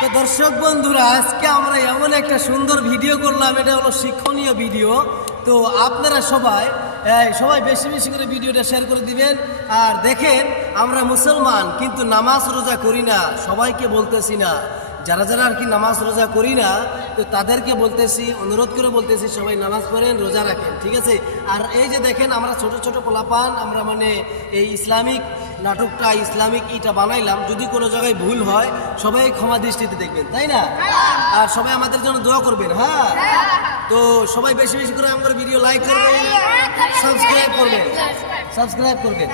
তো দর্শক বন্ধুরা, আজকে আমরা এমন একটা সুন্দর ভিডিও করলাম, এটা হলো শিক্ষণীয় ভিডিও। তো আপনারা সবাই বেশি বেশি করে ভিডিওটা শেয়ার করে দিবেন। আর দেখেন, আমরা মুসলমান কিন্তু নামাজ রোজা করি না। সবাইকে বলতেছি না, যারা যারা আর কি নামাজ রোজা করি না, তো তাদেরকে বলতেছি, অনুরোধ করে বলতেছি, সবাই নামাজ পড়েন, রোজা রাখেন, ঠিক আছে? আর এই যে দেখেন, আমরা ছোট ছোট পোলাপান, আমরা মানে এই ইসলামিক নাটকটা, ইসলামিক ইটা বানাইলাম। যদি কোনো জায়গায় ভুল হয়, সবাই ক্ষমা দৃষ্টিতে দেখবেন, তাই না? আর সবাই আমাদের জন্য দোয়া করবেন। হ্যাঁ, তো সবাই বেশি বেশি করে আমার ভিডিও লাইক করবেন, সাবস্ক্রাইব করবেন।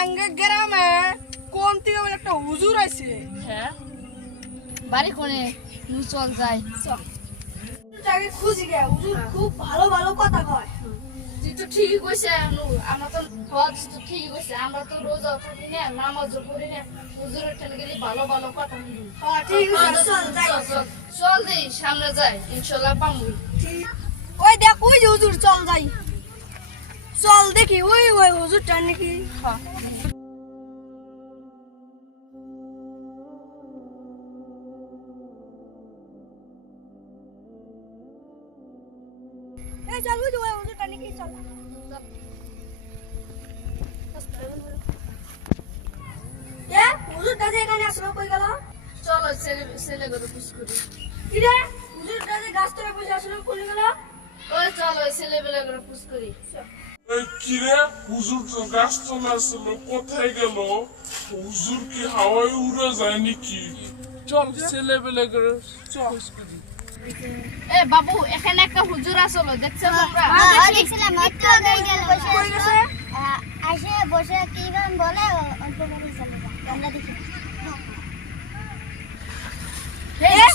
আঙ্গে গ্রামে কোন থেকে বলে একটা হুজুর আছে। হ্যাঁ, বাড়ি কোনে চল যাই। তাকে খুঁজি গে, হুজুর খুব ভালো ভালো কথা কয়। তুই তো ঠিকই কইছে, আমরা তো হজ তো ঠিকই কইছে, আমরা তো রোজা করি না, নামাজও করি না, হুজুরের ঠেলে গেলে ভালো ভালো কথা শুনি। হ্যাঁ ঠিক আছে, চল যাই। চল দেই, সামনে যাই, ইনশাআল্লাহ পামু। ওই দেখ, ওই যে হুজুর, চল যাই। চল দেখি ওই ওই হুজুরটা নাকি। হ্যাঁ, এই চল, ওই যে ওই হুজুরটা নাকি, চল। এ হুজুরটা যে এখানে আসলো, কই গেল? চলো ছেলে করে পুশ করি। কি রে, হুজুরটা যে গাছ তলায় বসে আসলো, কই গেল? ওই চলো ছেলে বেলা করে পুশ করি। কিরে হুজুর তো গাছ তলা ছিল, কোথায় গেল? হুজুর কি হাওয়ায় উড়ে যায় নাকি? চল ছেলে বেলে করে চল। এ বাবু, এখানে একটা হুজুর আসলো, দেখছো তোমরা? দেখছিলাম একটু আগেই গেল আসে বসে কি গান বলে অল্প করে চলে যায় আমরা দেখি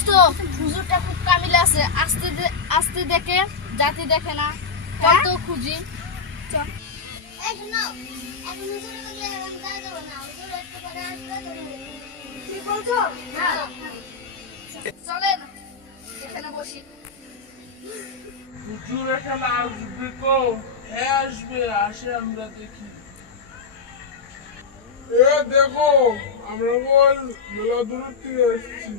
তো হুজুরটা খুব কামিলে আছে, আস্তে দেখে, জাতি দেখে না, কত খুঁজি। এই শোনো এখন হুজুর বলে এখন কাজ হবে না হুজুর একটু পরে আসবে তুমি কি বলছো? চলেন এখানে বসি। হুজুর এখানে আসবে তো? হ্যাঁ আসবে, আসে আমরা দেখি। এ দেখো, আমরা বল মেলা দূর থেকে এসেছি,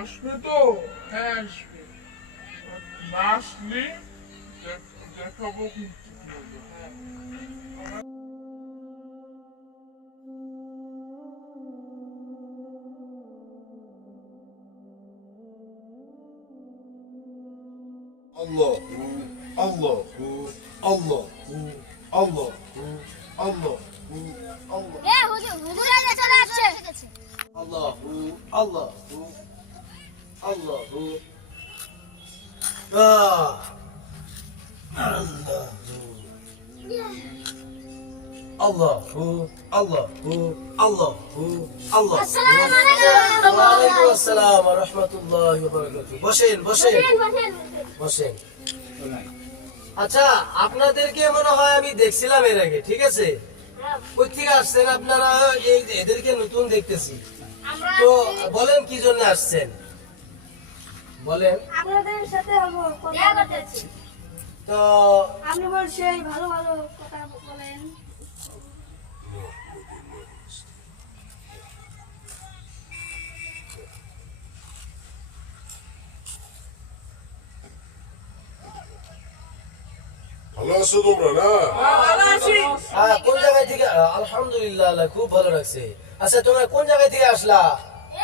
আসবে তো? হ্যাঁ আসবে, না আসলে দেখাবো কিন্তু। হ্যাঁ আল্লাহ আল্লাহ আল্লাহ আল্লাহ আল্লাহ আল্লাহ এ হুজুর হুজুর আগে চলে আসছে আল্লাহ আল্লাহ আল্লাহ আল্লাহ আল্লাহ আল্লাহ আল্লাহ। ওয়ালাইকুম আসসালাম ওয়া রাহমাতুল্লাহি ওয়া বারাকাতুহু। বসেন বসেন বসেন। আচ্ছা, আপনাদেরকে মনে হয় আমি দেখছিলাম এর আগে, ঠিক আছে? কই থেকে আসছেন আপনারা? এদেরকে নতুন দেখতেছি। তো বলেন কি জন্য আসছেন, বলেন। আপনাদের সাথে আমি কথা বলতেছি। তো আপনি বলছি ভালো ভালো কথা বলেন। ভালো আছো তোমরা না? কোন জায়গায় থেকে? আলহামদুলিল্লাহ, আল্লাহ খুব ভালো লাগছে। আচ্ছা, তোমরা কোন জায়গায় থেকে আসলা?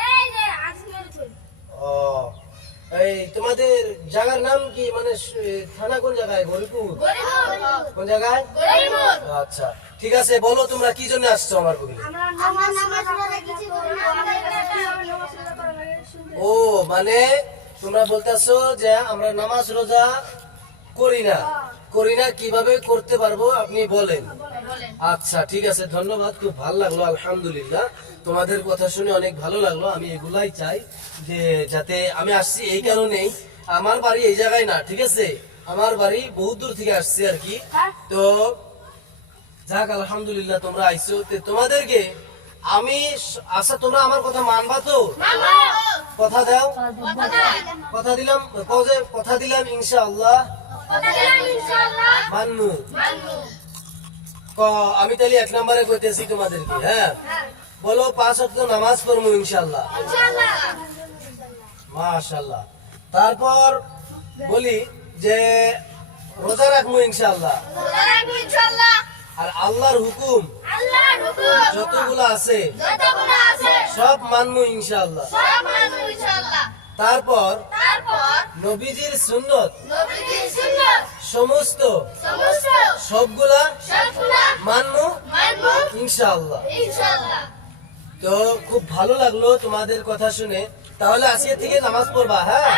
এই যে আজকের তো ও, এই তোমাদের জায়গার নাম কি, মানে থানা কোন জায়গায়? গরিপুর? কোন জায়গায়? আচ্ছা ঠিক আছে, বলো তোমরা কি জন্য আসছো আমার কবি? আমার নামাজ পড়ে কিছু করি না ও, মানে তোমরা বলতেছো যে আমরা নামাজ রোজা করি না, কিভাবে করতে পারবো আপনি বলেন। আচ্ছা ঠিক আছে, ধন্যবাদ, খুব ভালো লাগলো, আলহামদুলিল্লাহ। তোমাদের কথা শুনে অনেক ভালো লাগলো। আমি এগুলাই চাই যে যাতে আমি আসছি এই কারণেই, আমার বাড়ি এই জায়গায় না, ঠিক আছে? আমার বাড়ি বহুত দূর থেকে আসছি আর কি। তো যাক, আলহামদুলিল্লাহ তোমরা আইছো। তোমাদেরকে আমি, আচ্ছা তোমরা আমার কথা মানবা তো? কথা দাও। কথা দিলাম ইনশাআল্লাহ। মান্নু। আমি তাহলে 1 নম্বরে কইতেছি তোমাদেরকে, হ্যাঁ বলো 5 ওয়াক্ত নামাজ পড়বো ইনশাআল্লাহ। ইনশাআল্লাহ। মাশাআল্লাহ। তারপর বলি যে রোজা রাখবো ইনশাআল্লাহ। রোজা রাখবো ইনশাআল্লাহ। আর আল্লাহর হুকুম আল্লাহর হুকুম যতগুলো আছে যতগুলো আছে সব মানবো ইনশাআল্লাহ। সব মানবো ইনশাআল্লাহ। তারপর তারপর নবীজির সুন্নত নবীজির সুন্নাত সমস্ত সমস্ত সবগুলা সবগুলো মানবো মানবো ইনশাআল্লাহ। ইনশাআল্লাহ। তো খুব ভালো লাগলো তোমাদের কথা শুনে। তাহলে আজকে থেকে নামাজ পড়বা, হ্যাঁ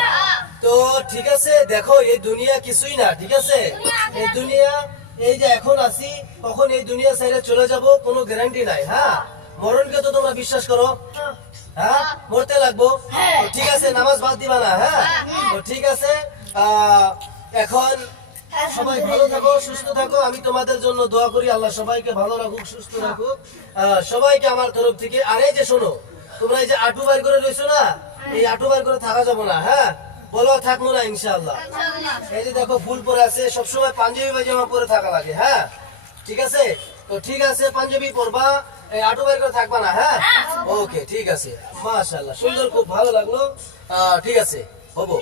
তো ঠিক আছে। দেখো এই দুনিয়া কিছুই না, ঠিক আছে। এই দুনিয়া এই যে এখন আছি, কখন এই দুনিয়া ছেড়ে চলে যাব কোনো গ্যারান্টি নাই। হ্যাঁ মরণকে তো তোমরা বিশ্বাস করো, হ্যাঁ মরতে লাগবো। তো ঠিক আছে, নামাজ বাদ দিবা না, হ্যাঁ তো ঠিক আছে। এখন সবাই ভালো থাকো, সুস্থ থাকো। আমি তোমাদের জন্য দোয়া করি, আল্লাহ সবাইকে ভালো রাখুক, সুস্থ রাখুক, সবাইকে আমার তরফ থেকে। আর এই যে শোনো, তোমরা এই যে আটু বাইর করে রয়েছো না, এই আটু বাইর করে থাকা যাবো না, হ্যাঁ বলো থাকবো না ইনশাআল্লাহ। এই যে দেখো ফুল পরে আছে, সবসময় পাঞ্জাবি পায়জামা পরে থাকা লাগে, হ্যাঁ ঠিক আছে। তো ঠিক আছে, পাঞ্জাবি পরবা, এই আটু বাইর করে থাকবা না, হ্যাঁ ওকে ঠিক আছে। মাশাআল্লাহ, সুন্দর, খুব ভালো লাগলো। ঠিক আছে হবো।